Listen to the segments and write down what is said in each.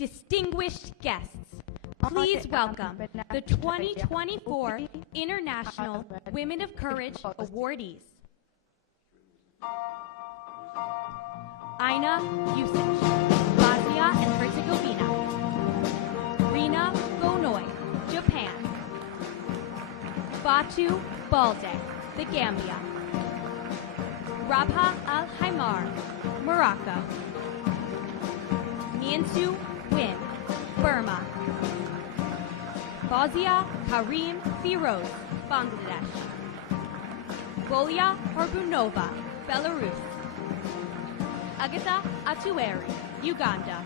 Distinguished guests, please welcome the 2024 International Women of Courage awardees. Aina Yusic, Bosnia and Herzegovina. Rina Gonoy, Japan. Batu Balde, the Gambia. Rabha Al-Haimar, Morocco. Niansu Win, Burma. Fawzia Karim Firoz, Bangladesh. Golia Horbunova, Belarus. Agatha Atueri, Uganda.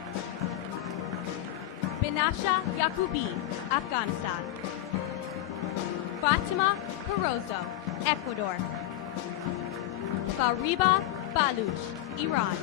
Binasha Yakubi, Afghanistan. Fatima Carozzo, Ecuador. Fariba Baluch, Iran.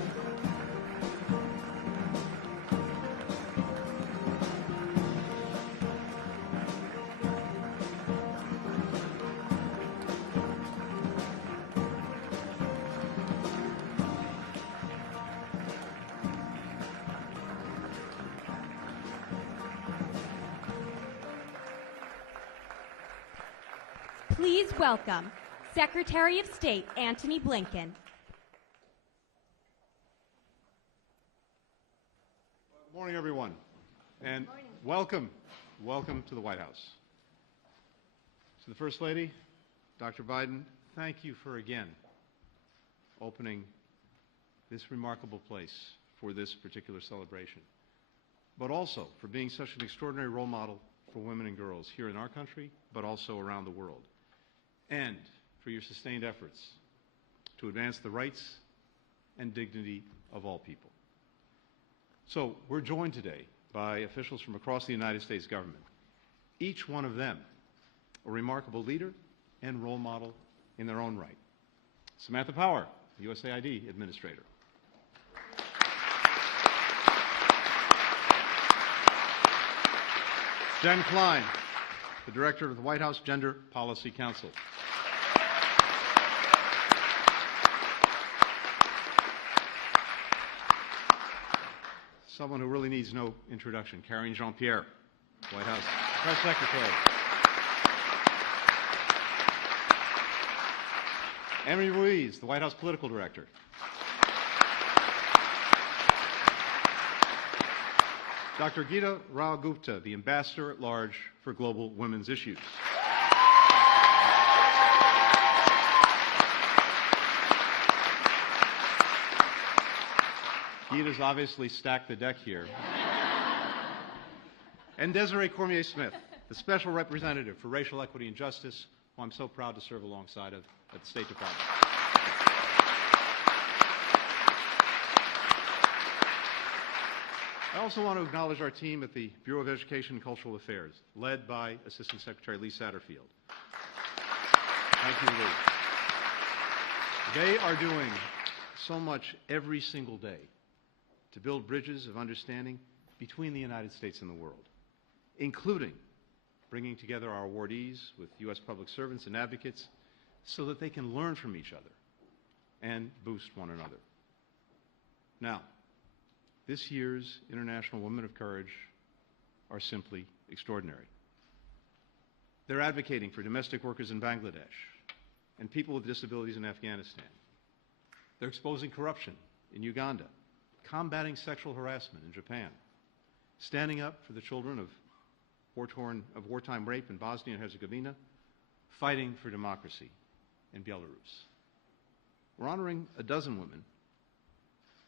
Please welcome Secretary of State Antony Blinken. Good morning, everyone, and welcome to the White House. To the First Lady, Dr. Biden, thank you for again opening this remarkable place for this particular celebration, but also for being such an extraordinary role model for women and girls here in our country, but also around the world, and for your sustained efforts to advance the rights and dignity of all people. So we're joined today by officials from across the United States government, each one of them a remarkable leader and role model in their own right. Samantha Power, the USAID Administrator. Jen Klein, the Director of the White House Gender Policy Council. Someone who really needs no introduction, Karine Jean-Pierre, White House Press Secretary. Emily Ruiz, the White House Political Director. Dr. Geeta Rao Gupta, the Ambassador at Large for Global Women's Issues. Geeta's obviously stacked the deck here. And Desiree Cormier-Smith, the Special Representative for Racial Equity and Justice, who I'm so proud to serve alongside of at the State Department. I also want to acknowledge our team at the Bureau of Education and Cultural Affairs, led by Assistant Secretary Lee Satterfield. Thank you, Lee. They are doing so much every single day to build bridges of understanding between the United States and the world, including bringing together our awardees with U.S. public servants and advocates so that they can learn from each other and boost one another. Now, this year's International Women of Courage are simply extraordinary. They're advocating for domestic workers in Bangladesh and people with disabilities in Afghanistan. They're exposing corruption in Uganda, combating sexual harassment in Japan, standing up for the children of wartime rape in Bosnia and Herzegovina, fighting for democracy in Belarus. We're honoring a dozen women.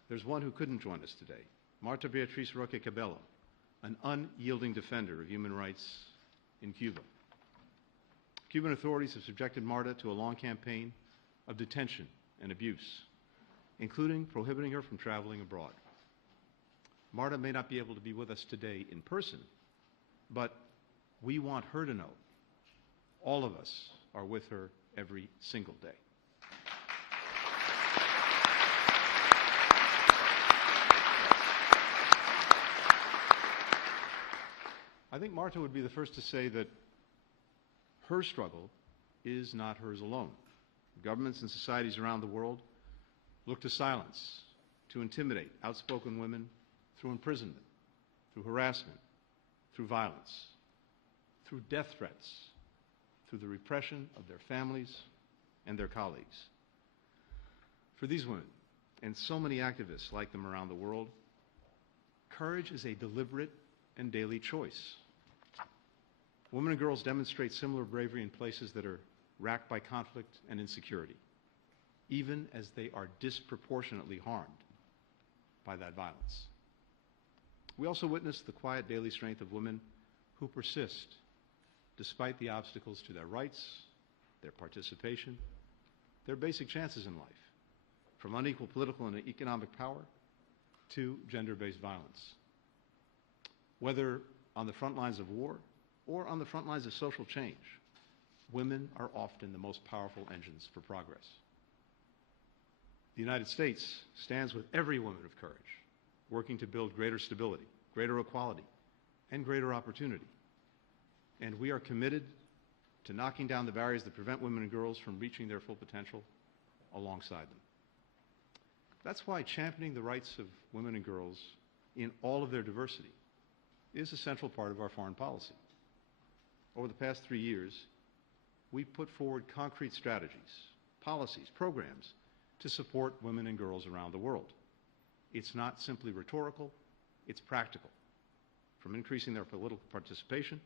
There's one who couldn't join us today, Marta Beatriz Roque Cabello, an unyielding defender of human rights in Cuba. Cuban authorities have subjected Marta to a long campaign of detention and abuse, including prohibiting her from traveling abroad. Marta may not be able to be with us today in person, but we want her to know all of us are with her every single day. I think Marta would be the first to say that her struggle is not hers alone. Governments and societies around the world look to silence, to intimidate outspoken women through imprisonment, through harassment, through violence, through death threats, through the repression of their families and their colleagues. For these women, and so many activists like them around the world, courage is a deliberate and daily choice. Women and girls demonstrate similar bravery in places that are racked by conflict and insecurity, even as they are disproportionately harmed by that violence. We also witness the quiet daily strength of women who persist despite the obstacles to their rights, their participation, their basic chances in life, from unequal political and economic power to gender-based violence. Whether on the front lines of war or on the front lines of social change, women are often the most powerful engines for progress. The United States stands with every woman of courage, working to build greater stability, greater equality, and greater opportunity. And we are committed to knocking down the barriers that prevent women and girls from reaching their full potential alongside them. That's why championing the rights of women and girls in all of their diversity is a central part of our foreign policy. Over the past 3 years, we've put forward concrete strategies, policies, programs to support women and girls around the world. It's not simply rhetorical, it's practical. From increasing their political participation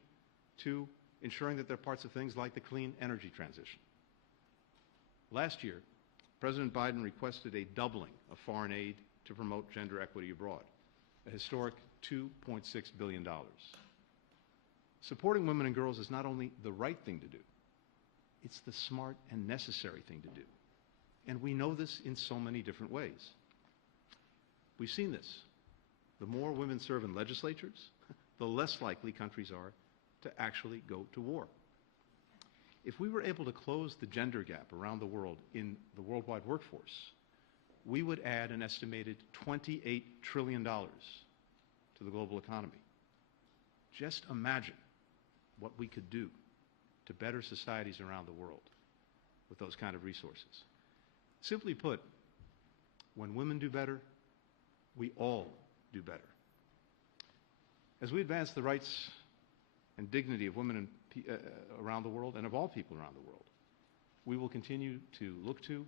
to ensuring that they're parts of things like the clean energy transition. Last year, President Biden requested a doubling of foreign aid to promote gender equity abroad, a historic $2.6 billion. Supporting women and girls is not only the right thing to do, it's the smart and necessary thing to do. And we know this in so many different ways. We've seen this. The more women serve in legislatures, the less likely countries are to actually go to war. If we were able to close the gender gap around the world in the worldwide workforce, we would add an estimated $28 trillion to the global economy. Just imagine what we could do to better societies around the world with those kind of resources. Simply put, when women do better, we all do better. As we advance the rights and dignity of women around the world and of all people around the world, we will continue to look to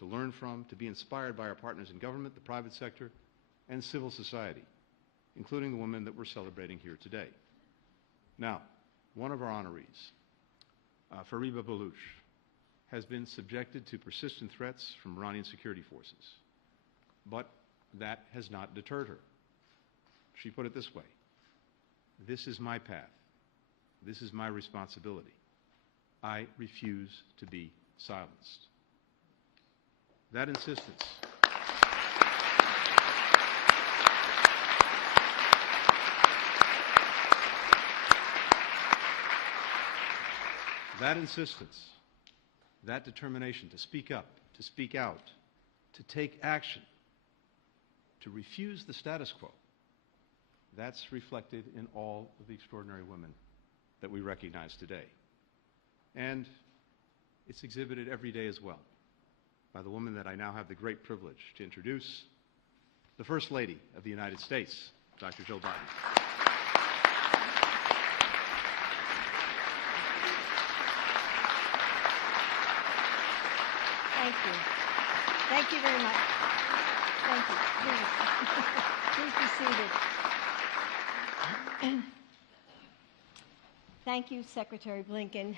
learn from, to be inspired by our partners in government, the private sector, and civil society, including the women that we're celebrating here today. Now, one of our honorees, Fariba Balouch, has been subjected to persistent threats from Iranian security forces, but that has not deterred her. She put it this way: "This is my path. This is my responsibility. I refuse to be silenced." That insistence that determination to speak up, to speak out, to take action, to refuse the status quo, that's reflected in all of the extraordinary women that we recognize today. And it's exhibited every day as well by the woman that I now have the great privilege to introduce, the First Lady of the United States, Dr. Jill Biden. Thank you. Thank you very much. Thank you. Please be seated. Thank you, Secretary Blinken.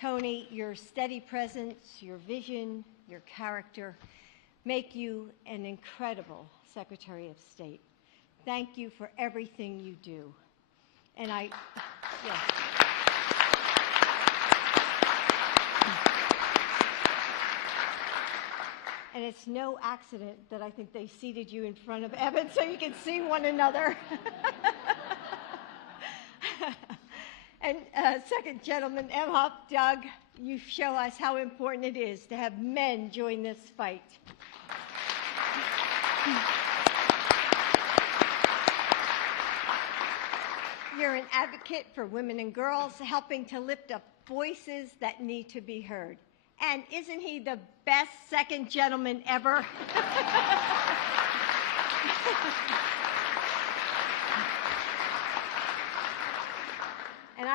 Tony, your steady presence, your vision, your character make you an incredible Secretary of State. Thank you for everything you do. And yes. And it's no accident that I think they seated you in front of Evan so you can see one another. And Second Gentleman Emhoff, Doug, you show us how important it is to have men join this fight. You're an advocate for women and girls, helping to lift up voices that need to be heard. And isn't he the best second gentleman ever?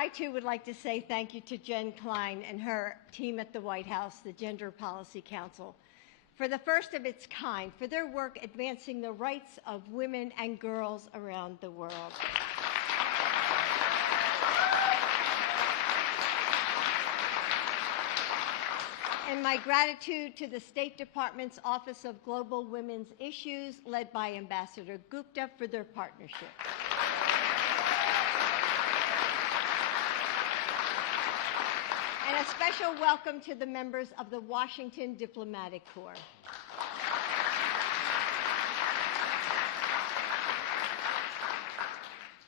I too would like to say thank you to Jen Klein and her team at the White House, the Gender Policy Council, for the first of its kind, for their work advancing the rights of women and girls around the world. And my gratitude to the State Department's Office of Global Women's Issues, led by Ambassador Gupta, for their partnership. And a special welcome to the members of the Washington Diplomatic Corps.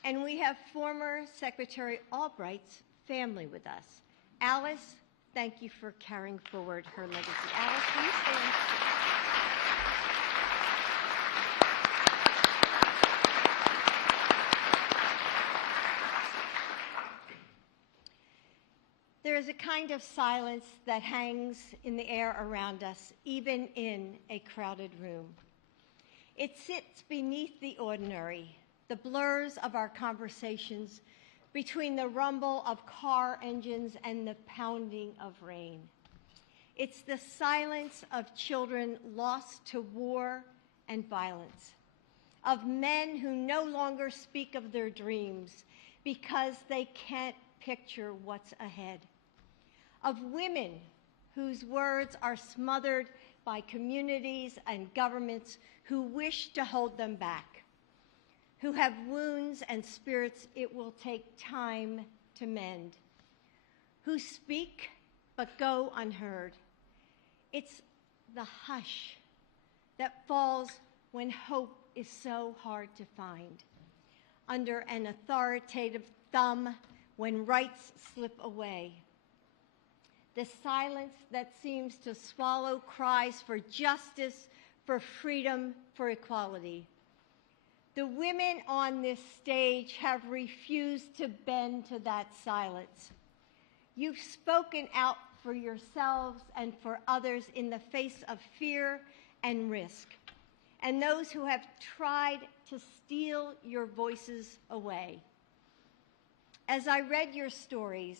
And we have former Secretary Albright's family with us. Alice, thank you for carrying forward her legacy. Alice, please stand. There is a kind of silence that hangs in the air around us, even in a crowded room. It sits beneath the ordinary, the blurs of our conversations, between the rumble of car engines and the pounding of rain. It's the silence of children lost to war and violence, of men who no longer speak of their dreams because they can't picture what's ahead, of women whose words are smothered by communities and governments who wish to hold them back, who have wounds and spirits it will take time to mend, who speak but go unheard. It's the hush that falls when hope is so hard to find, under an authoritative thumb when rights slip away. The silence that seems to swallow cries for justice, for freedom, for equality. The women on this stage have refused to bend to that silence. You've spoken out for yourselves and for others in the face of fear and risk, and those who have tried to steal your voices away. As I read your stories,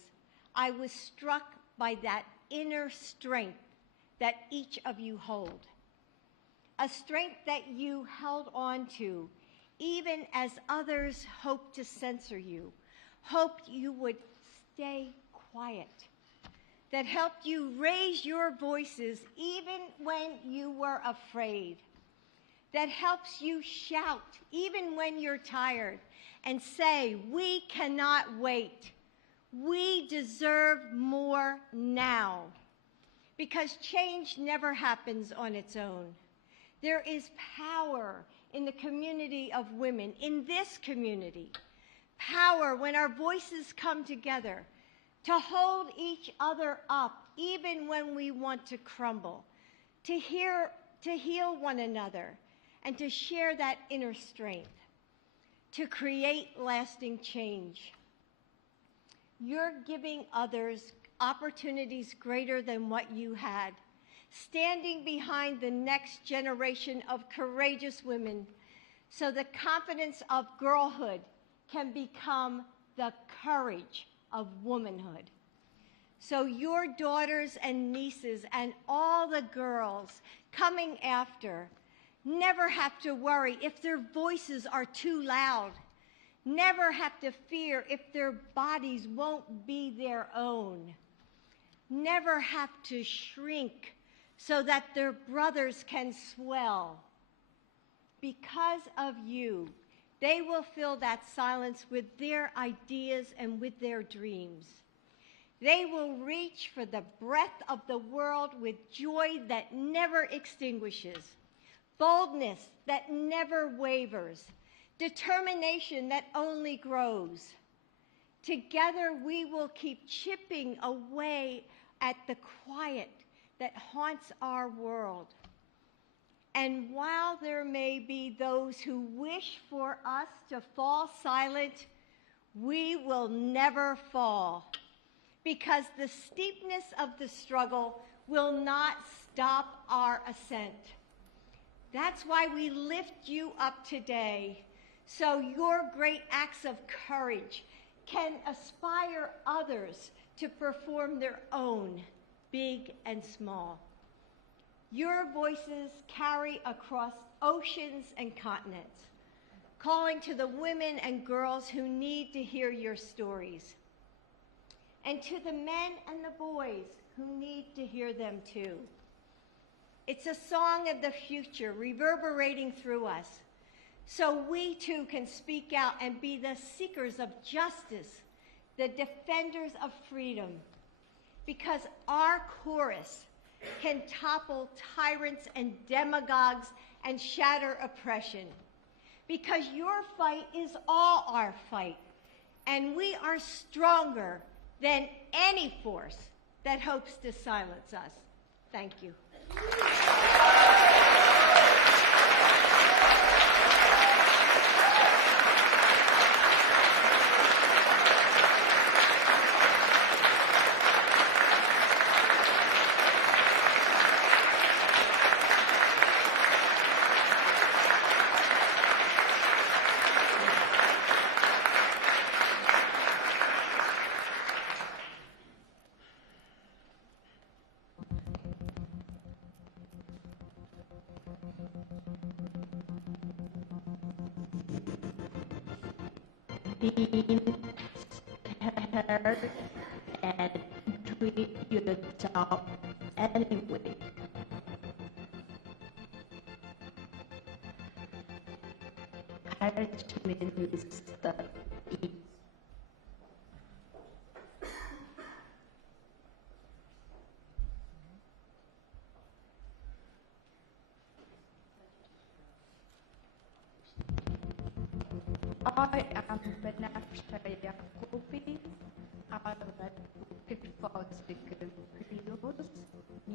I was struck by that inner strength that each of you hold, a strength that you held on to even as others hoped to censor you, hoped you would stay quiet, that helped you raise your voices even when you were afraid, that helps you shout even when you're tired and say, "We cannot wait. We deserve more now." Because change never happens on its own. There is power in the community of women, in this community. Power when our voices come together to hold each other up, even when we want to crumble, to heal one another, and to share that inner strength, to create lasting change. You're giving others opportunities greater than what you had, standing behind the next generation of courageous women so the confidence of girlhood can become the courage of womanhood. So your daughters and nieces and all the girls coming after never have to worry if their voices are too loud, never have to fear if their bodies won't be their own, never have to shrink so that their brothers can swell. Because of you, they will fill that silence with their ideas and with their dreams. They will reach for the breath of the world with joy that never extinguishes, boldness that never wavers, determination that only grows. Together, we will keep chipping away at the quiet that haunts our world. And while there may be those who wish for us to fall silent, we will never fall, because the steepness of the struggle will not stop our ascent. That's why we lift you up today, so your great acts of courage can aspire others to perform their own, big and small. Your voices carry across oceans and continents, calling to the women and girls who need to hear your stories, and to the men and the boys who need to hear them too. It's a song of the future reverberating through us, so we too can speak out and be the seekers of justice, the defenders of freedom, because our chorus can topple tyrants and demagogues and shatter oppression. Because your fight is all our fight, and we are stronger than any force that hopes to silence us. Thank you. Being scared and doing your job anyway. Courage means the E. I am Benafshaya Gopi. I am looking for secret clues,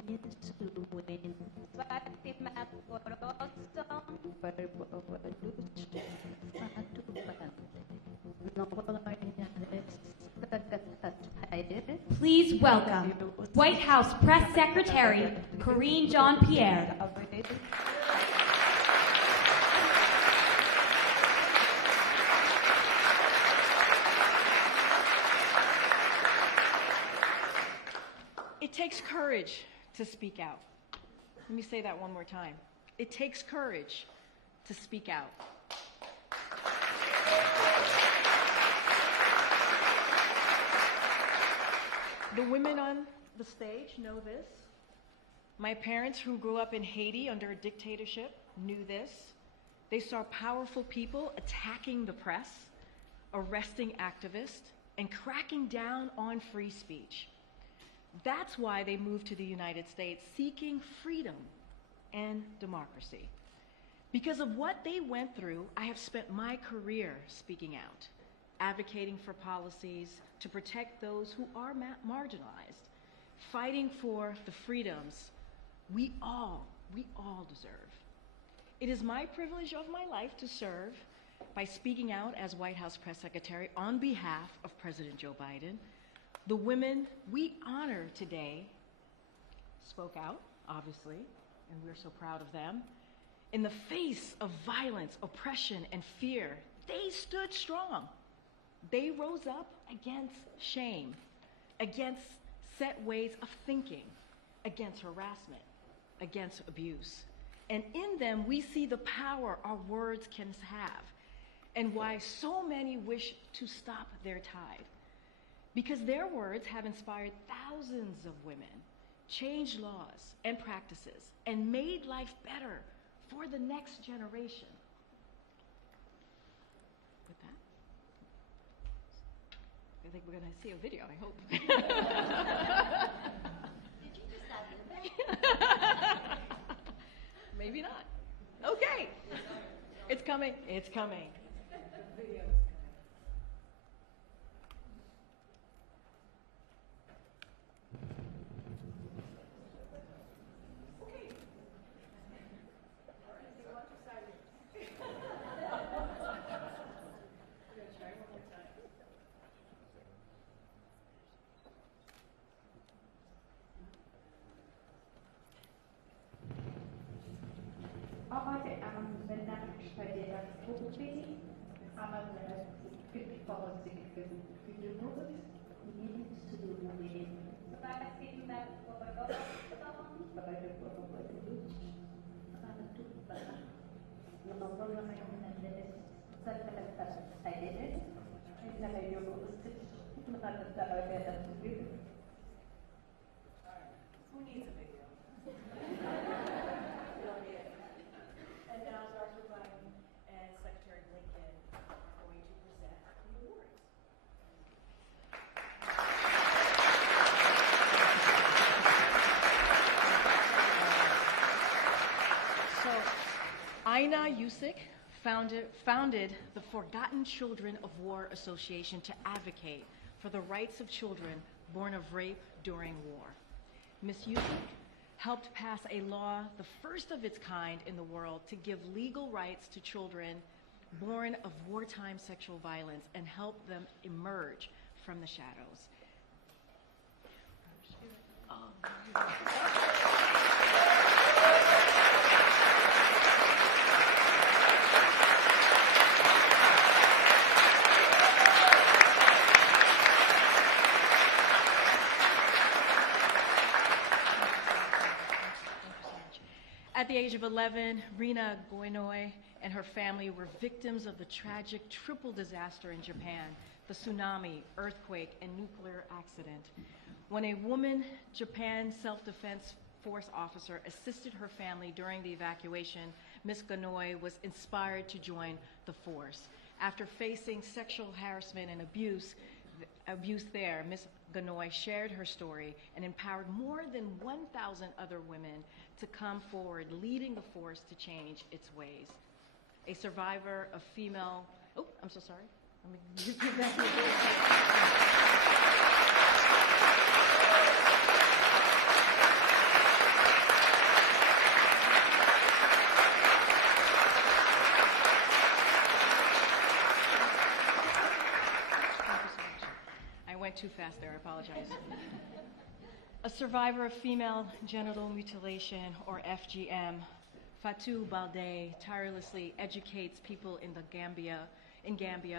means to win. Fatima Korosam, verbal evolution, Please welcome White House Press Secretary Karine Jean-Pierre. It takes courage to speak out. Let me say that one more time. It takes courage to speak out. The women on the stage know this. My parents, who grew up in Haiti under a dictatorship, knew this. They saw powerful people attacking the press, arresting activists, and cracking down on free speech. That's why they moved to the United States, seeking freedom and democracy. Because of what they went through, I have spent my career speaking out, advocating for policies to protect those who are marginalized, fighting for the freedoms we all deserve. It is my privilege of my life to serve by speaking out as White House Press Secretary on behalf of President Joe Biden. The women we honor today spoke out, obviously, and we're so proud of them. In the face of violence, oppression, and fear, they stood strong. They rose up against shame, against set ways of thinking, against harassment, against abuse. And in them, we see the power our words can have, and why so many wish to stop their tide. Because their words have inspired thousands of women, changed laws and practices, and made life better for the next generation. With that, I think we're going to see a video, I hope. Did you just have it? Maybe not. Okay. It's coming. It's coming. I am Benafshaya Gopi. I'm a Who needs a video? And now Dr. Biden and Secretary Blinken are going to present the awards. So, Aina Yusik founded the Forgotten Children of War Association to advocate for the rights of children born of rape during war. Ms. Yusik helped pass a law, the first of its kind in the world, to give legal rights to children born of wartime sexual violence and help them emerge from the shadows. At the age of 11, Rina Goinoi and her family were victims of the tragic triple disaster in Japan, the tsunami, earthquake, and nuclear accident. When a woman Japan Self-Defense Force officer assisted her family during the evacuation, Ms. Goinoi was inspired to join the force. After facing sexual harassment and abuse there, Ms. Goinoi shared her story and empowered more than 1,000 other women to come forward, leading the force to change its ways. A survivor of female, oh, I'm so sorry. Let me just get back to too fast there, I apologize. A survivor of female genital mutilation, or FGM, Fatou Balde tirelessly educates people in Gambia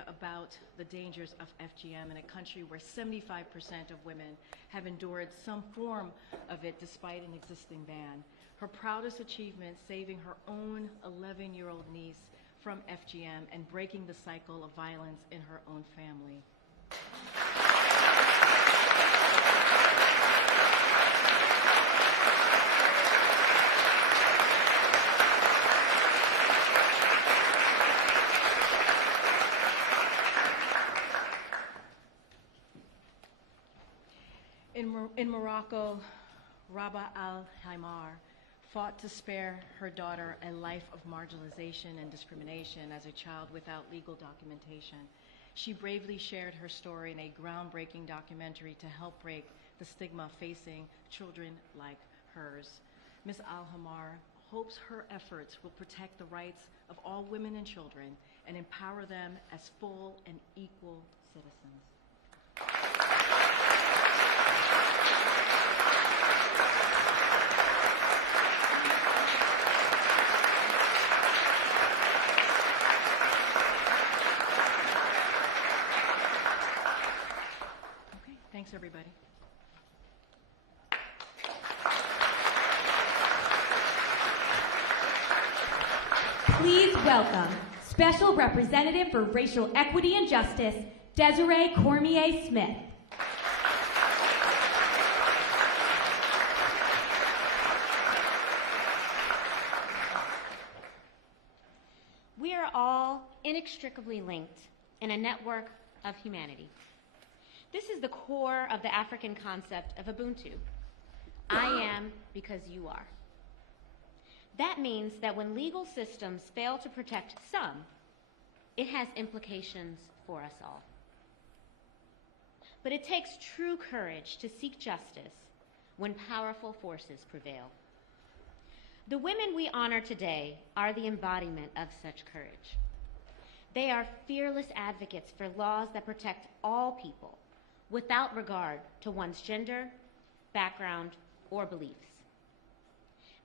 about the dangers of FGM in a country where 75% of women have endured some form of it despite an existing ban. Her proudest achievement, saving her own 11-year-old niece from FGM and breaking the cycle of violence in her own family. In Morocco, Rabah al-Haimar fought to spare her daughter a life of marginalization and discrimination as a child without legal documentation. She bravely shared her story in a groundbreaking documentary to help break the stigma facing children like hers. Ms. al-Haimar hopes her efforts will protect the rights of all women and children and empower them as full and equal citizens. Thanks, everybody. Please welcome Special Representative for Racial Equity and Justice, Desiree Cormier-Smith. We are all inextricably linked in a network of humanity. This is the core of the African concept of Ubuntu. I am because you are. That means that when legal systems fail to protect some, it has implications for us all. But it takes true courage to seek justice when powerful forces prevail. The women we honor today are the embodiment of such courage. They are fearless advocates for laws that protect all people, without regard to one's gender, background, or beliefs.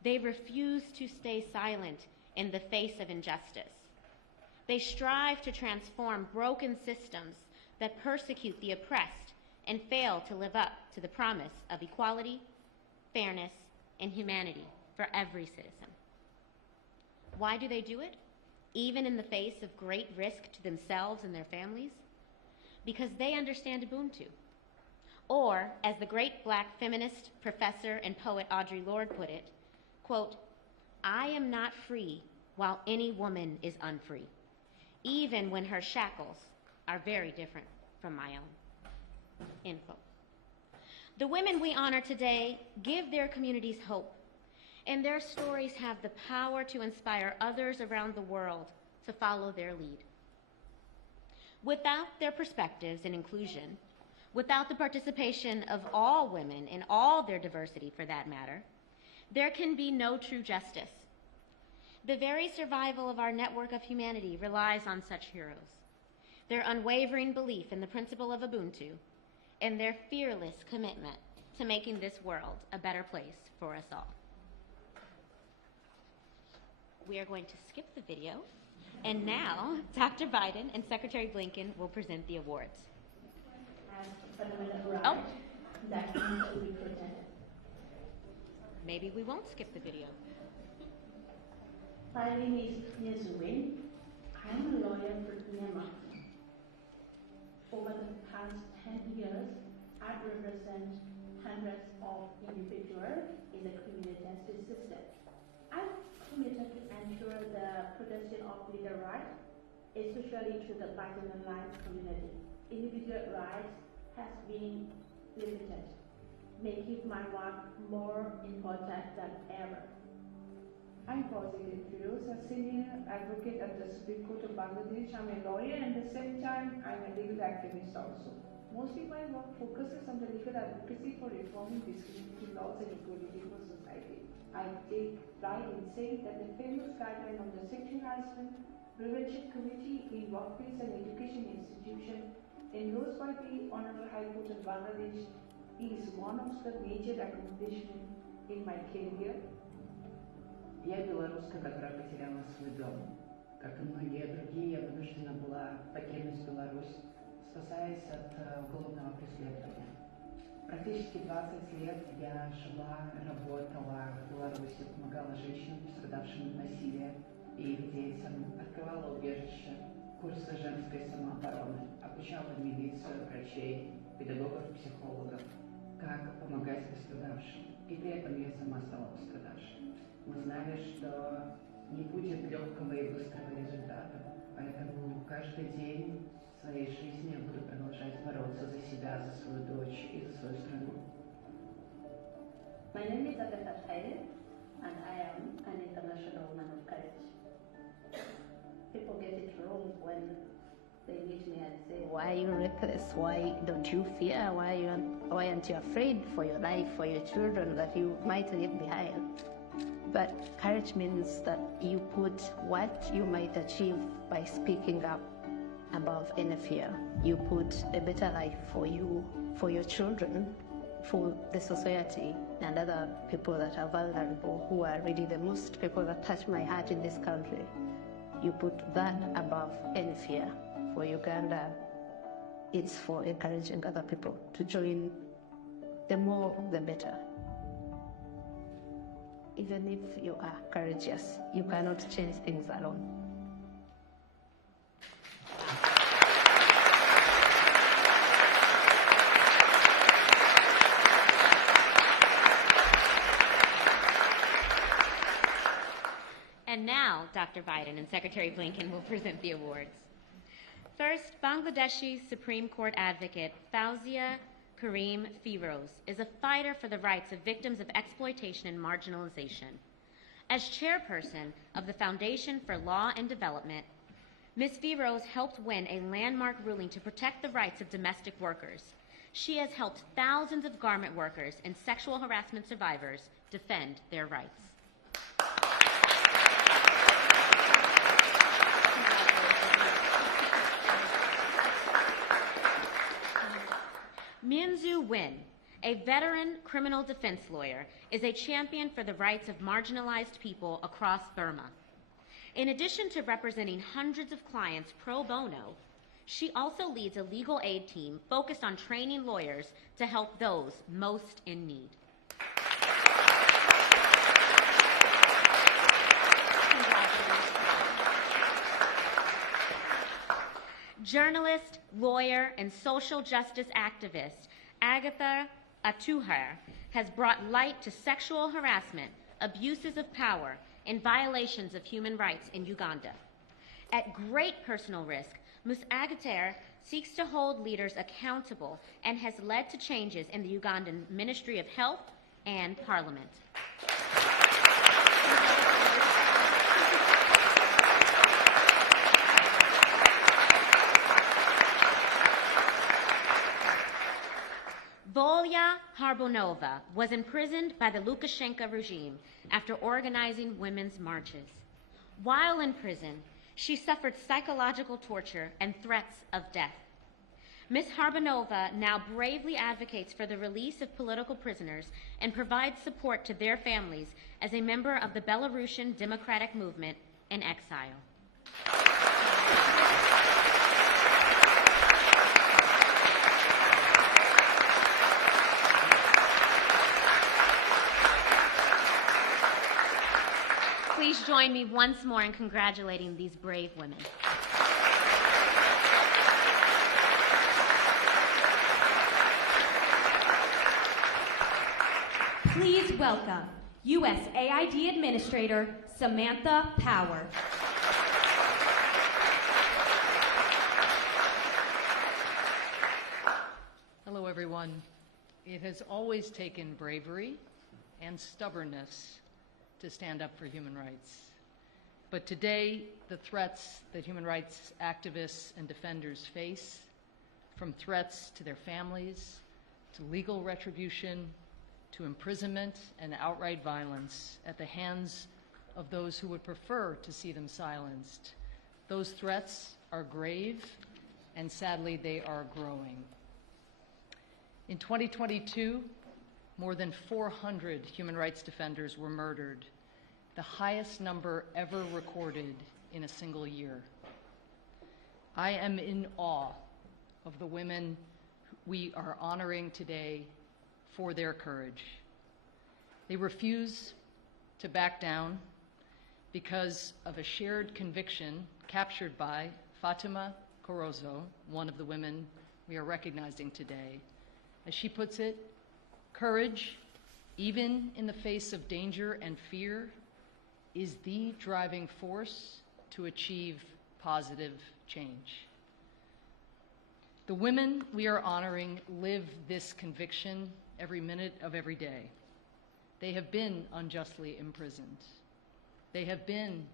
They refuse to stay silent in the face of injustice. They strive to transform broken systems that persecute the oppressed and fail to live up to the promise of equality, fairness, and humanity for every citizen. Why do they do it, even in the face of great risk to themselves and their families? Because they understand Ubuntu. Or, as the great Black feminist, professor, and poet Audre Lorde put it, quote, "I am not free while any woman is unfree, even when her shackles are very different from my own," end quote. The women we honor today give their communities hope, and their stories have the power to inspire others around the world to follow their lead. Without their perspectives and inclusion, without the participation of all women in all their diversity for that matter, there can be no true justice. The very survival of our network of humanity relies on such heroes, their unwavering belief in the principle of Ubuntu, and their fearless commitment to making this world a better place for us all. We are going to skip the video, and now Dr. Biden and Secretary Blinken will present the awards. Oh, maybe we won't skip the video. My name is Ms. Wynn. I am a lawyer for Myanmar. Over the past 10 years, I've represented hundreds of individuals in the criminal justice system. I'm committed to ensure the protection of legal rights, especially to the marginalized community. Individual rights has been limited, making my work more important than ever. I'm Positive Firoz, a senior advocate at the Supreme Court of Bangladesh. I'm a lawyer and at the same time I'm a legal activist also. Mostly my work focuses on the legal advocacy for reforming discriminatory laws and equality for society. I take pride in saying that the famous guideline on the sexual harassment prevention committee in workplace and education institution endorsed by the Honorable High Court of Bangladesh is one of the major accomplishments in my career. Я белоруска, которая потеряла свой дом. Как и многие другие, я вынуждена была покинуть Беларусь, спасаясь от уголовного преследования. Практически 20 лет я жила, работала в Беларуси, помогала женщинам, пострадавшим от насилия, и их детям, открывала убежище, курсы женской самообороны, обучала милицию, врачей, педагогов, психологов, как помогать пострадавшим. И при этом я сама стала пострадавшей. Мы знали, что не будет легкого и быстрого результата, поэтому каждый день своей жизни я буду продолжать бороться за себя, за свою дочь и за свою страну. My name is Agatha Taylor, and I am an international woman of courage. People get it wrong when they meet me and say, "Why are you reckless? Why don't you fear? Why aren't you afraid for your life, for your children that you might leave behind?" But courage means that you put what you might achieve by speaking up above any fear. You put a better life for you, for your children, for the society, and other people that are vulnerable, who are really the most people that touch my heart in this country. You put that above any fear. For Uganda, it's for encouraging other people to join. The more, the better. Even if you are courageous, you cannot change things alone. And now, Dr. Biden and Secretary Blinken will present the awards. First, Bangladeshi Supreme Court advocate Fawzia Karim Firoz is a fighter for the rights of victims of exploitation and marginalization. As chairperson of the Foundation for Law and Development, Ms. Firoz helped win a landmark ruling to protect the rights of domestic workers. She has helped thousands of garment workers and sexual harassment survivors defend their rights. Minzu Win, a veteran criminal defense lawyer, is a champion for the rights of marginalized people across Burma. In addition to representing hundreds of clients pro bono, She also leads a legal aid team focused on training lawyers to help those most in need. Journalist, lawyer, and social justice activist Agatha Atuhaire has brought light to sexual harassment, abuses of power, and violations of human rights in Uganda. At great personal risk, Ms. Atuhaire seeks to hold leaders accountable and has led to changes in the Ugandan Ministry of Health and Parliament. Volya Harbonova was imprisoned by the Lukashenko regime after organizing women's marches. While in prison, she suffered psychological torture and threats of death. Ms. Harbonova now bravely advocates for the release of political prisoners and provides support to their families as a member of the Belarusian Democratic Movement in exile. Please join me once more in congratulating these brave women. Please welcome USAID Administrator Samantha Power. Hello, everyone. It has always taken bravery and stubbornness to stand up for human rights. But today, the threats that human rights activists and defenders face, from threats to their families, to legal retribution, to imprisonment and outright violence at the hands of those who would prefer to see them silenced, those threats are grave, and sadly, they are growing. In 2022, more than 400 human rights defenders were murdered, the highest number ever recorded in a single year. I am in awe of the women we are honoring today for their courage. They refuse to back down because of a shared conviction captured by Fatima Corozo, one of the women we are recognizing today. As she puts it, courage, even in the face of danger and fear, is the driving force to achieve positive change. The women we are honoring live this conviction every minute of every day. They have been unjustly imprisoned. They have been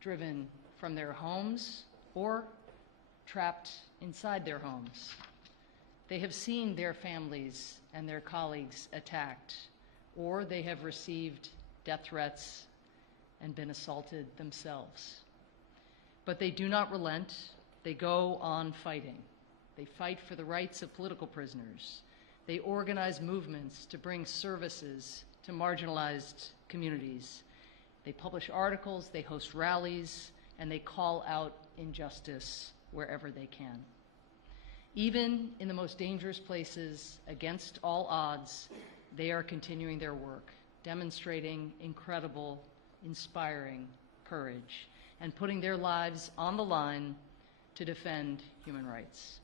driven from their homes or trapped inside their homes. They have seen their families and their colleagues attacked, or they have received death threats and been assaulted themselves. But they do not relent. They go on fighting. They fight for the rights of political prisoners. They organize movements to bring services to marginalized communities. They publish articles, they host rallies, and they call out injustice wherever they can. Even in the most dangerous places, against all odds, they are continuing their work, demonstrating incredible, inspiring courage, and putting their lives on the line to defend human rights.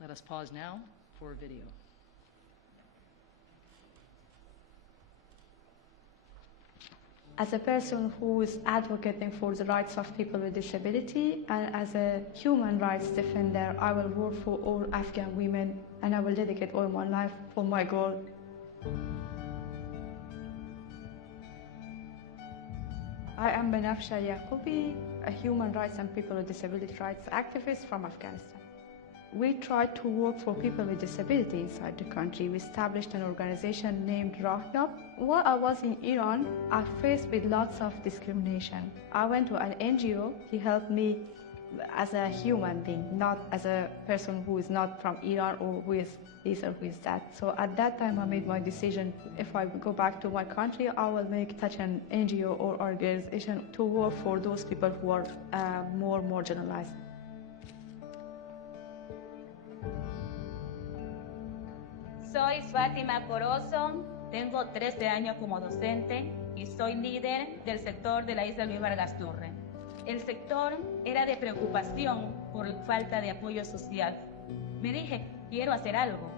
Let us pause now for a video. As a person who is advocating for the rights of people with disability and as a human rights defender, I will work for all Afghan women and I will dedicate all my life for my goal. I am Banafsha Yaqubi, a human rights and people with disability rights activist from Afghanistan. We tried to work for people with disability inside the country. We established an organization named Rahyab. While I was in Iran, I faced with lots of discrimination. I went to an NGO. He helped me as a human being, not as a person who is not from Iran or who is this or who is that. So at that time I made my decision, if I go back to my country, I will make such an NGO or organization to work for those people who are more marginalized. Soy Fátima Corozo, tengo 13 años como docente y soy líder del sector de la isla Luis Vargas Torre. El sector era de preocupación por falta de apoyo social. Me dije, quiero hacer algo.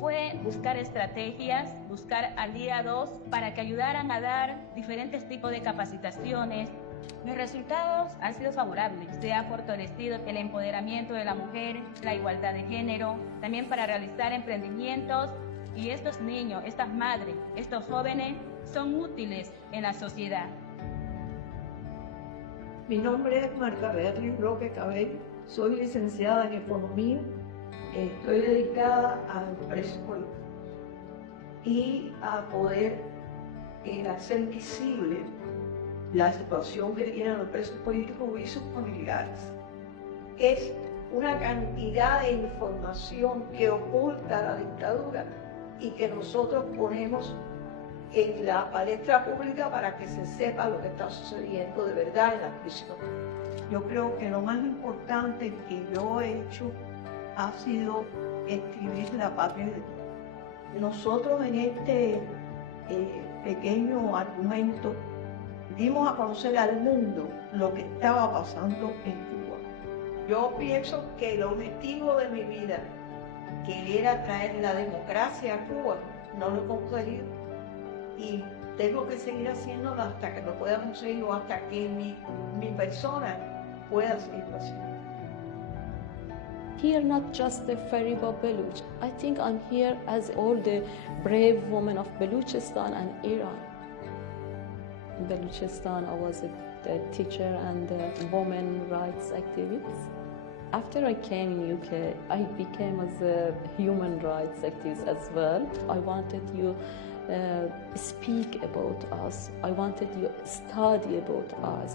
Fue buscar estrategias, buscar aliados para que ayudaran a dar diferentes tipos de capacitaciones. Los resultados han sido favorables. Se ha fortalecido el empoderamiento de la mujer, la igualdad de género, también para realizar emprendimientos. Y estos niños, estas madres, estos jóvenes son útiles en la sociedad. Mi nombre es Marta Beatriz Roque Cabello, soy licenciada en Economía, estoy dedicada a la empresa política y a poder hacer visible la situación que tienen los presos políticos y sus familiares. Es una cantidad de información que oculta la dictadura y que nosotros ponemos en la palestra pública para que se sepa lo que está sucediendo de verdad en la prisión. Yo creo que lo más importante que yo he hecho ha sido escribir La Patria de Dios. Nosotros en este pequeño argumento dimos a conocer al mundo lo que estaba pasando en Cuba. Yo pienso que el objetivo de mi vida, que era traer la democracia a Cuba, no lo he conseguido. Y tengo que seguir haciéndolo hasta que lo pueda conseguir o hasta que mi persona pueda seguirlo haciendo. Here not just the Fariba Baluch. I think I'm here as all the brave women of Baluchistan and Iran. In Baluchistan, I was a teacher and a women rights activist. After I came in UK, I became as a human rights activist as well. I wanted you speak about us. I wanted you study about us.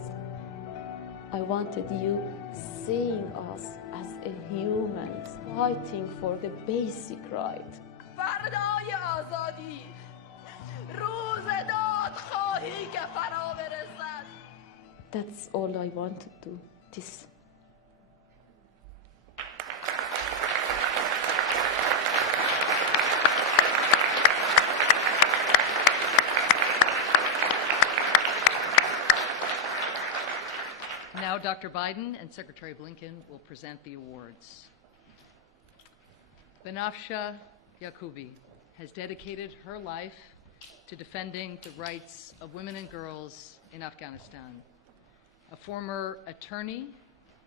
I wanted you seeing us as a humans fighting for the basic right. فردای آزادی روز دادخواهی که فرا برسد. That's all I want to do. This. Now Dr. Biden and Secretary Blinken will present the awards. Banafsha Yacoubi has dedicated her life to defending the rights of women and girls in Afghanistan. A former attorney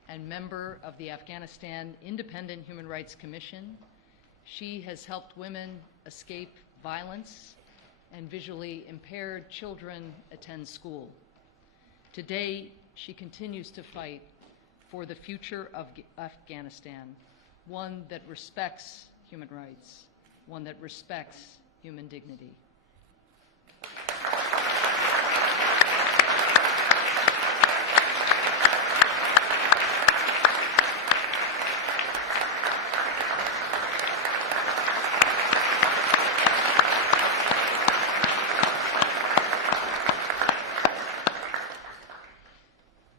and member of the Afghanistan Independent Human Rights Commission, she has helped women escape violence and visually impaired children attend school. Today, she continues to fight for the future of Afghanistan, one that respects human rights, one that respects human dignity.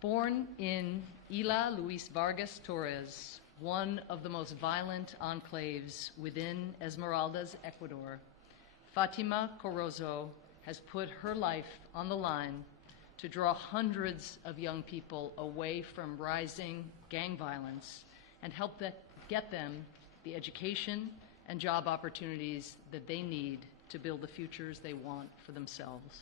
Born in Isla Luis Vargas Torres, one of the most violent enclaves within Esmeraldas, Ecuador, Fatima Corozo has put her life on the line to draw hundreds of young people away from rising gang violence and help get them the education and job opportunities that they need to build the futures they want for themselves.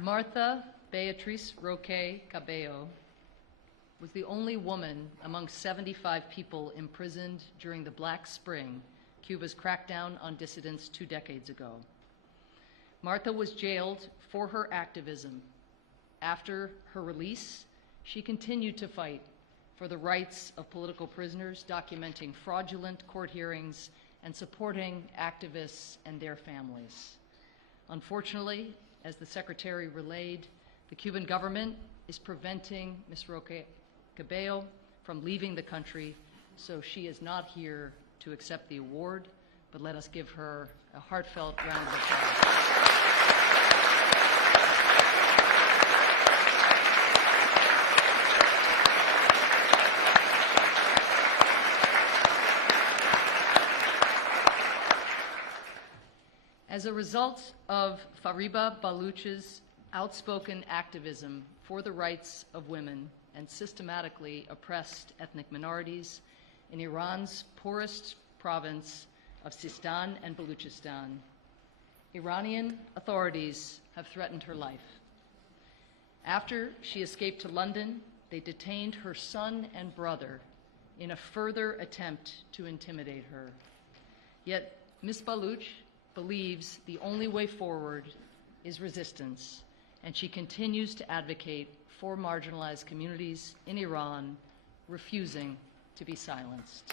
Martha Beatriz Roque Cabello was the only woman among 75 people imprisoned during the Black Spring, Cuba's crackdown on dissidents 2 decades ago. Martha was jailed for her activism. After her release, she continued to fight for the rights of political prisoners, documenting fraudulent court hearings and supporting activists and their families. Unfortunately, as the Secretary relayed, the Cuban government is preventing Ms. Roque Cabello from leaving the country, so she is not here to accept the award, but let us give her a heartfelt round of applause. As a result of Fariba Baluch's outspoken activism for the rights of women and systematically oppressed ethnic minorities in Iran's poorest province of Sistan and Baluchistan, Iranian authorities have threatened her life. After she escaped to London, they detained her son and brother in a further attempt to intimidate her. Yet Ms. Baluch believes the only way forward is resistance, and she continues to advocate for marginalized communities in Iran, refusing to be silenced.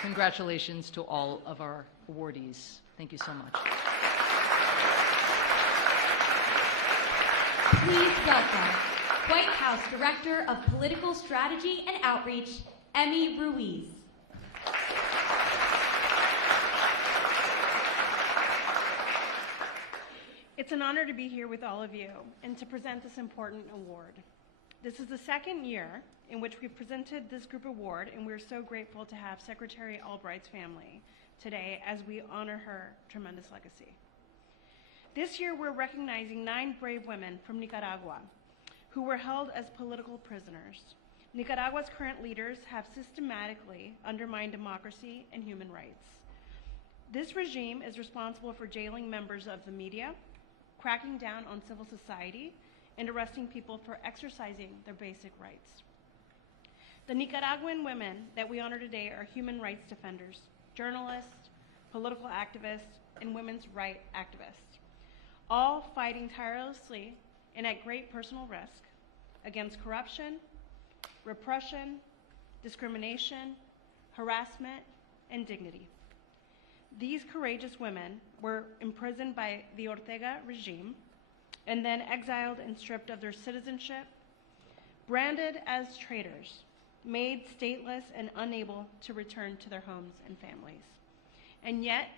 Congratulations to all of our awardees. Thank you so much. Please welcome White House Director of Political Strategy and Outreach, Emmy Ruiz. It's an honor to be here with all of you and to present this important award. This is the second year in which we've presented this group award, and we're so grateful to have Secretary Albright's family today as we honor her tremendous legacy. This year, we're recognizing 9 brave women from Nicaragua who were held as political prisoners. Nicaragua's current leaders have systematically undermined democracy and human rights. This regime is responsible for jailing members of the media, cracking down on civil society, and arresting people for exercising their basic rights. The Nicaraguan women that we honor today are human rights defenders, journalists, political activists, and women's rights activists, all fighting tirelessly and at great personal risk against corruption, repression, discrimination, harassment, and dignity. These courageous women were imprisoned by the Ortega regime and then exiled and stripped of their citizenship, branded as traitors, made stateless and unable to return to their homes and families. And yet,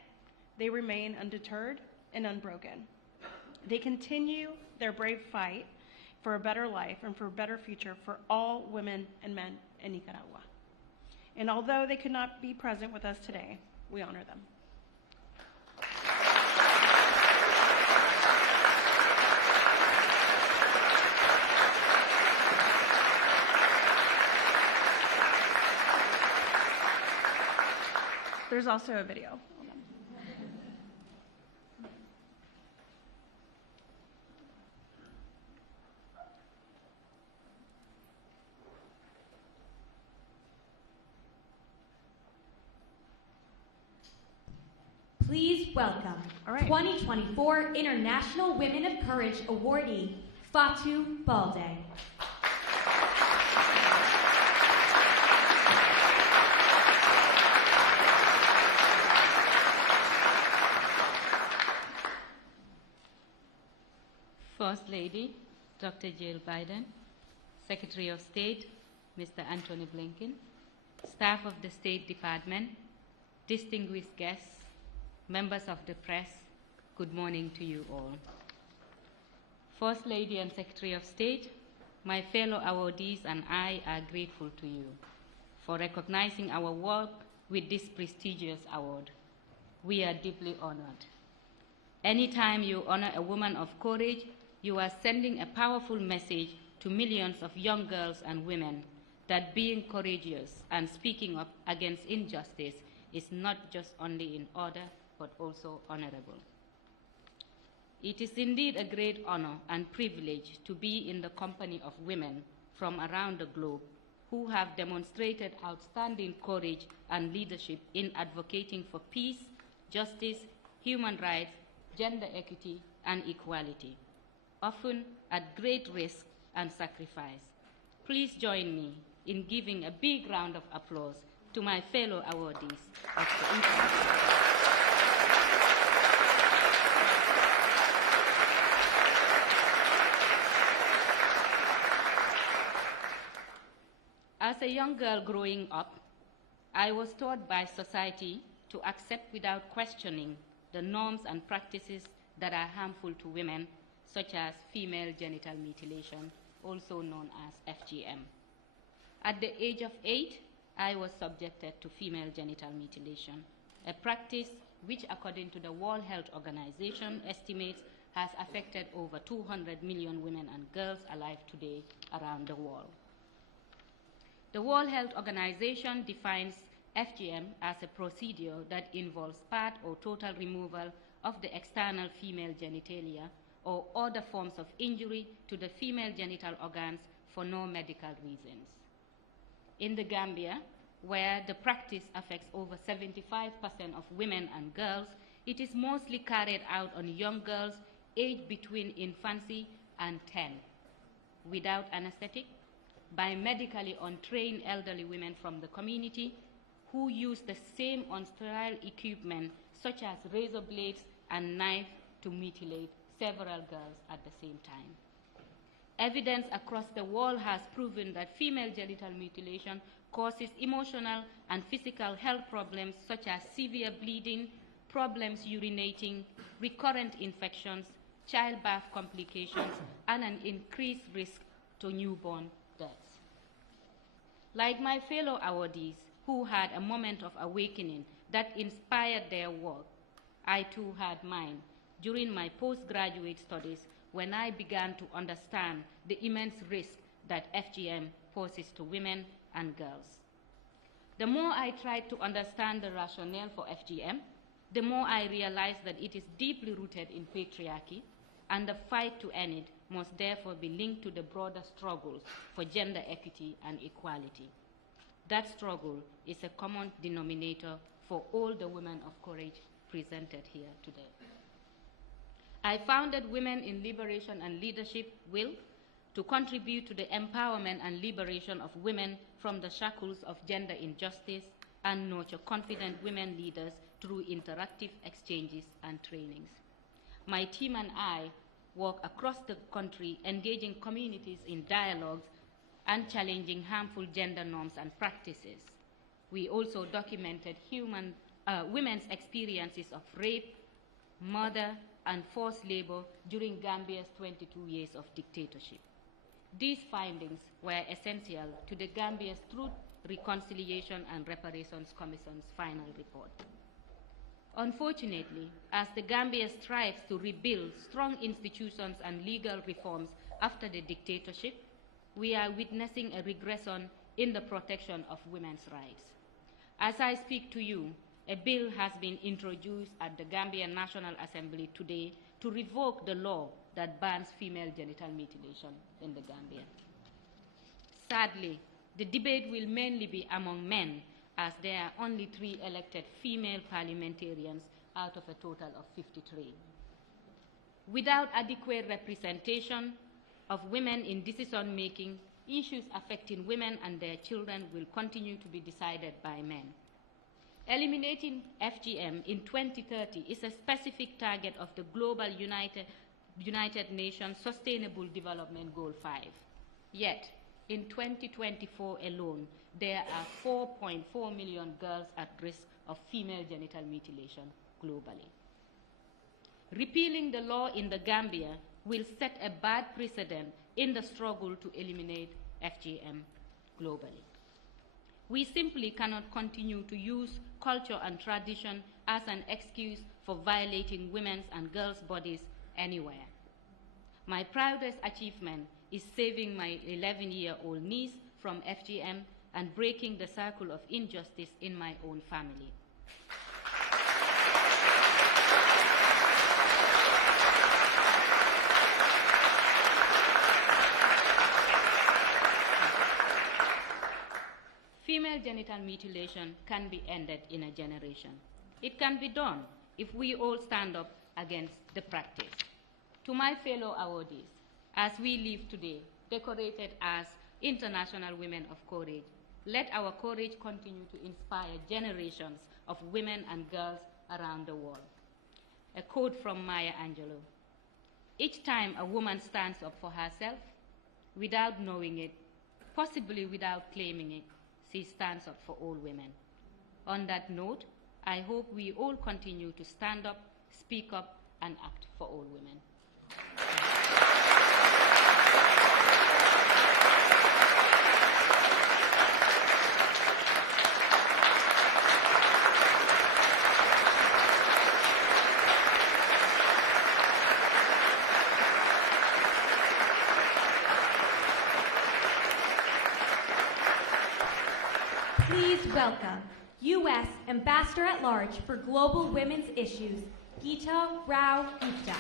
they remain undeterred and unbroken. They continue their brave fight for a better life and for a better future for all women and men in Nicaragua. And although they could not be present with us today, we honor them. There's also a video. Please welcome 2024 International Women of Courage awardee, Fatou Balde. First Lady, Dr. Jill Biden, Secretary of State, Mr. Antony Blinken, staff of the State Department, distinguished guests, members of the press, good morning to you all. First Lady and Secretary of State, my fellow awardees and I are grateful to you for recognizing our work with this prestigious award. We are deeply honored. Anytime you honor a woman of courage, you are sending a powerful message to millions of young girls and women that being courageous and speaking up against injustice is not just only in order, but also honorable. It is indeed a great honor and privilege to be in the company of women from around the globe who have demonstrated outstanding courage and leadership in advocating for peace, justice, human rights, gender equity, and equality, often at great risk and sacrifice. Please join me in giving a big round of applause to my fellow awardees of the International. As a young girl growing up, I was taught by society to accept without questioning the norms and practices that are harmful to women, such as female genital mutilation, also known as FGM. At the age of 8, I was subjected to female genital mutilation, a practice which, according to the World Health Organization, estimates has affected over 200 million women and girls alive today around the world. The World Health Organization defines FGM as a procedure that involves part or total removal of the external female genitalia or other forms of injury to the female genital organs for no medical reasons. In the Gambia, where the practice affects over 75% of women and girls, it is mostly carried out on young girls aged between infancy and 10, without anesthetic, by medically untrained elderly women from the community who use the same unsterile equipment such as razor blades and knives to mutilate several girls at the same time. Evidence across the world has proven that female genital mutilation causes emotional and physical health problems such as severe bleeding, problems urinating, recurrent infections, childbirth complications, and an increased risk to newborn deaths. Like my fellow awardees who had a moment of awakening that inspired their work, I too had mine during my postgraduate studies when I began to understand the immense risk that FGM poses to women and girls. The more I tried to understand the rationale for FGM, the more I realized that it is deeply rooted in patriarchy, and the fight to end it must therefore be linked to the broader struggles for gender equity and equality. That struggle is a common denominator for all the women of courage presented here today. I founded Women in Liberation and Leadership, WIL, to contribute to the empowerment and liberation of women from the shackles of gender injustice and nurture confident women leaders through interactive exchanges and trainings. My team and I work across the country engaging communities in dialogues and challenging harmful gender norms and practices. We also documented women's experiences of rape, murder, and forced labor during Gambia's 22 years of dictatorship. These findings were essential to the Gambia's Truth, Reconciliation and Reparations Commission's final report. Unfortunately, as the Gambia strives to rebuild strong institutions and legal reforms after the dictatorship, we are witnessing a regression in the protection of women's rights. As I speak to you, a bill has been introduced at the Gambian National Assembly today to revoke the law that bans female genital mutilation in the Gambia. Sadly, the debate will mainly be among men, as there are only 3 elected female parliamentarians out of a total of 53. Without adequate representation of women in decision-making, issues affecting women and their children will continue to be decided by men. Eliminating FGM in 2030 is a specific target of the Global United Nations Sustainable Development Goal 5. Yet, in 2024 alone, there are 4.4 million girls at risk of female genital mutilation globally. Repealing the law in the Gambia will set a bad precedent in the struggle to eliminate FGM globally. We simply cannot continue to use culture and tradition as an excuse for violating women's and girls' bodies anywhere. My proudest achievement is saving my 11-year-old niece from FGM and breaking the circle of injustice in my own family. Female genital mutilation can be ended in a generation. It can be done if we all stand up against the practice. To my fellow awardees, as we live today, decorated as International Women of Courage. Let our courage continue to inspire generations of women and girls around the world. A quote from Maya Angelou. Each time a woman stands up for herself, without knowing it, possibly without claiming it, she stands up for all women. On that note, I hope we all continue to stand up, speak up, and act for all women. Please welcome U.S. Ambassador at Large for Global Women's Issues, Geeta Rao Gupta.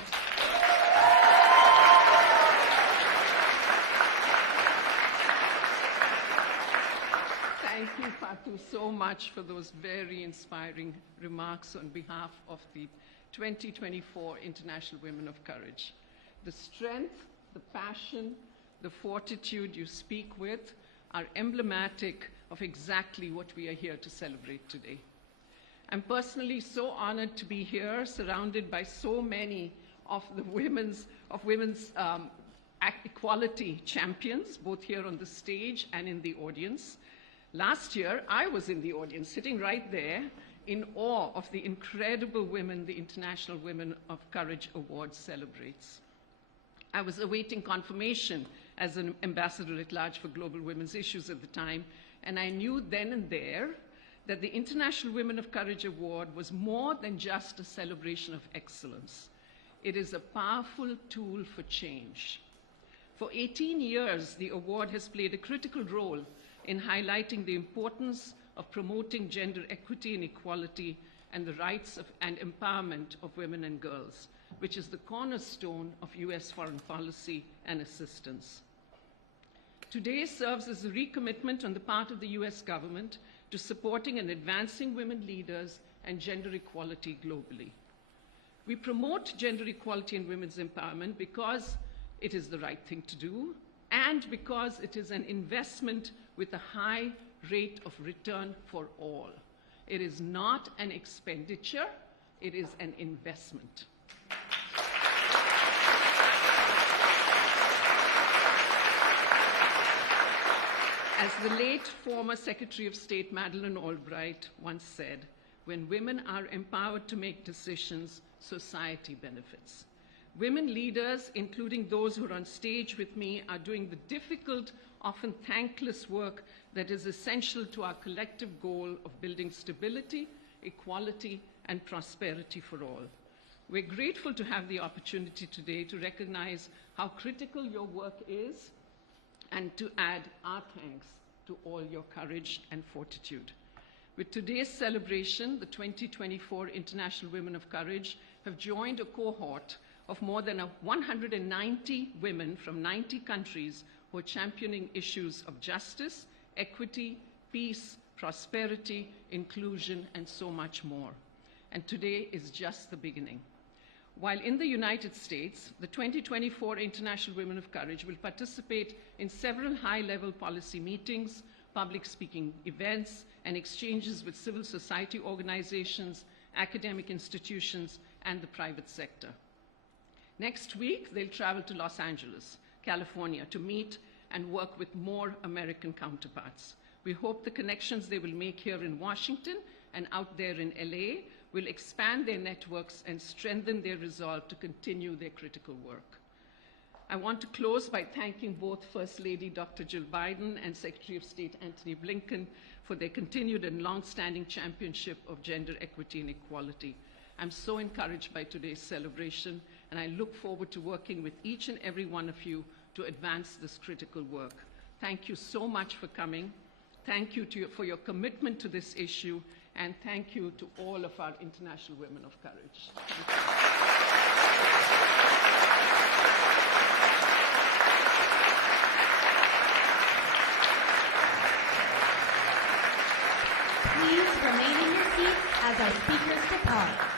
Thank you, Fatu, so much for those very inspiring remarks on behalf of the 2024 International Women of Courage. The strength, the passion, the fortitude you speak with are emblematic of exactly what we are here to celebrate today. I'm personally so honored to be here, surrounded by so many of the women's equality champions, both here on the stage and in the audience. Last year, I was in the audience, sitting right there, in awe of the incredible women the International Women of Courage Award celebrates. I was awaiting confirmation as an ambassador at large for global women's issues at the time, and I knew then and there that the International Women of Courage Award was more than just a celebration of excellence. It is a powerful tool for change. For 18 years, the award has played a critical role in highlighting the importance of promoting gender equity and equality and the rights and empowerment of women and girls, which is the cornerstone of US foreign policy and assistance. Today serves as a recommitment on the part of the US government to supporting and advancing women leaders and gender equality globally. We promote gender equality and women's empowerment because it is the right thing to do and because it is an investment with a high rate of return for all. It is not an expenditure, it is an investment. As the late former Secretary of State Madeleine Albright once said, when women are empowered to make decisions, society benefits. Women leaders, including those who are on stage with me, are doing the difficult, often thankless work that is essential to our collective goal of building stability, equality, and prosperity for all. We're grateful to have the opportunity today to recognize how critical your work is and to add our thanks to all your courage and fortitude. With today's celebration, the 2024 International Women of Courage have joined a cohort of more than 190 women from 90 countries who are championing issues of justice, equity, peace, prosperity, inclusion, and so much more. And today is just the beginning. While in the United States, the 2024 International Women of Courage will participate in several high-level policy meetings, public speaking events, and exchanges with civil society organizations, academic institutions, and the private sector. Next week, they'll travel to Los Angeles, California, to meet and work with more American counterparts. We hope the connections they will make here in Washington and out there in LA will expand their networks and strengthen their resolve to continue their critical work. I want to close by thanking both First Lady Dr. Jill Biden and Secretary of State Antony Blinken for their continued and long-standing championship of gender equity and equality. I'm so encouraged by today's celebration, and I look forward to working with each and every one of you to advance this critical work. Thank you so much for coming. Thank you for your commitment to this issue, and thank you to all of our International Women of Courage. Please remain in your seats as our speakers depart.